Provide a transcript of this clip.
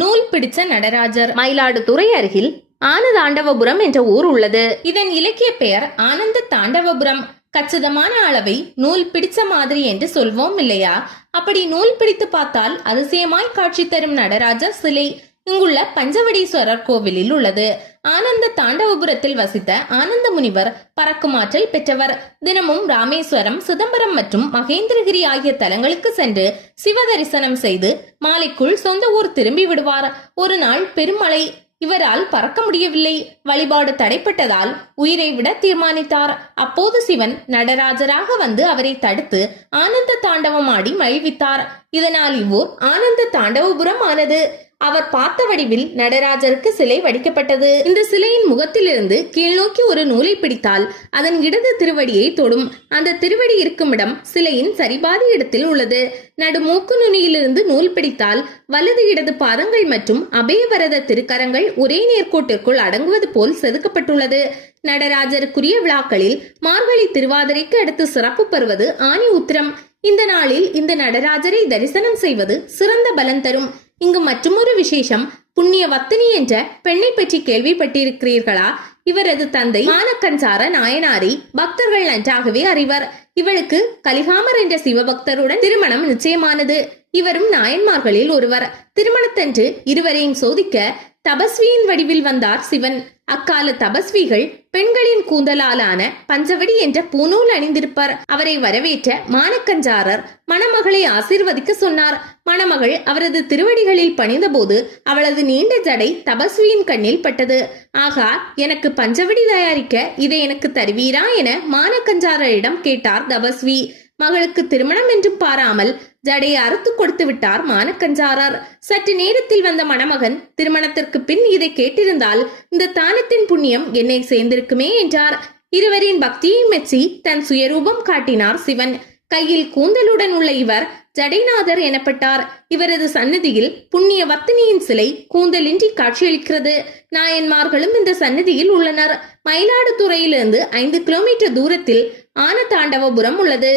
நூல் பிடிச்ச நடராஜர். மயிலாடுதுறை அருகில் ஆனதாண்டவபுரம் என்ற ஊர் உள்ளது. இதன் இலக்கிய பெயர் ஆனந்த தாண்டவபுரம். கச்சிதமான அளவை நூல் பிடிச்ச மாதிரி என்று சொல்வோம் இல்லையா? அப்படி நூல் பிடித்து பார்த்தால் அதிசயமாய் காட்சி தரும் நடராஜர் சிலை இங்குள்ள பஞ்சவடீஸ்வரர் கோவிலில் உள்ளது. ஆனந்த தாண்டவபுரத்தில் வசித்த ஆனந்த முனிவர் பறக்கும் ஆற்றல் பெற்றவர். தினமும் ராமேஸ்வரம், சிதம்பரம் மற்றும் மகேந்திரகிரி ஆகிய தலங்களுக்கு சென்று சிவ தரிசனம் செய்து மாலைக்குள் சொந்த ஊர் திரும்பி விடுவார். ஒரு நாள் பெருமழை. இவரால் பறக்க முடியவில்லை. வழிபாடு தடைப்பட்டதால் உயிரை விட தீர்மானித்தார். அப்போது சிவன் நடராஜராக வந்து அவரை தடுத்து ஆனந்த தாண்டவம் ஆடி மகிழ்வித்தார். இதனால் இவ்வூர் ஆனந்த தாண்டவபுரம் ஆனது. அவர் பார்த்த வடிவில் நடராஜருக்கு சிலை வடிக்கப்பட்டது. இந்த சிலையின் முகத்திலிருந்து கீழ்நோக்கி ஒரு நூலை பிடித்தால் அதன் இடது திருவடியை தொடும். அந்த திருவடி இருக்கும் இடம் சிலையின் சரிபாதி இடத்தில் உள்ளது. நடுமூக்கு நுனியிலிருந்து நூல் பிடித்தால் வலது இடது பாதங்கள் மற்றும் அபயவரத திருக்கரங்கள் ஒரே நேர்கோட்டிற்குள் அடங்குவது போல் செதுக்கப்பட்டுள்ளது. நடராஜருக்குரிய விழாக்களில் மார்கழி திருவாதிரைக்கு அடுத்து சிறப்பு பெறுவது ஆனி உத்திரம். இந்த நாளில் இந்த நடராஜரை தரிசனம் செய்வது சிறந்த பலன் தரும். இங்கு மற்றொரு விசேஷம், புண்ணிய வத்தினி என்ற பெண்ணை பற்றி கேள்விப்பட்டிருக்கிறீர்களா? இவரது தந்தை மானக்கஞ்சார நாயனாரை பக்தர்கள் நன்றாகவே அறிவர். இவளுக்கு கலிகாமர் என்ற சிவபக்தருடன் திருமணம் நிச்சயமானது. இவரும் நாயன்மார்களில் ஒருவர். திருமணத்தன்று இருவரையும் சோதிக்க தபஸ்வியின் வடிவில் வந்தார் சிவன். அக்கால தபஸ்விகள் பெண்களின் கூந்தலாலான பஞ்சவடி என்ற பூநூல் அணிந்திருப்பர். அவரை வரவேற்ற மானக்கஞ்சாரர் மணமகளை ஆசீர்வதிக்க சொன்னார். மணமகள் அவரது திருவடிகளில் பணிந்த போது அவளது நீண்ட ஜடை தபஸ்வியின் கண்ணில் பட்டது. ஆகா, எனக்கு பஞ்சவடி தயாரிக்க இதை எனக்கு தருவீரா என மானக்கஞ்சாரரிடம் கேட்டார் தபஸ்வி. மகளுக்கு திருமணம் என்றும் பாராமல் ஜடையை அறுத்து கொடுத்து விட்டார் மானக்கஞ்சாரர். சற்று நேரத்தில் வந்த மணமகன் திருமணத்திற்கு பின் இதை கேட்டிருந்தால் இந்த தானத்தின் புண்ணியம் என்னை சேர்ந்திருக்குமே என்றார். இருவரின் பக்தியை மெச்சி தன் சுயரூபம் காட்டினார் சிவன். கையில் கூந்தலுடன் உள்ள இவர் ஜடைநாதர் எனப்பட்டார். இவரது சன்னதியில் புண்ணிய வத்தினியின் சிலை கூந்தலின்றி காட்சியளிக்கிறது. நாயன்மார்களும் இந்த சன்னதியில் உள்ளனர். மயிலாடுதுறையிலிருந்து 5 கிலோமீட்டர் தூரத்தில் ஆனதாண்டவபுரம் உள்ளது.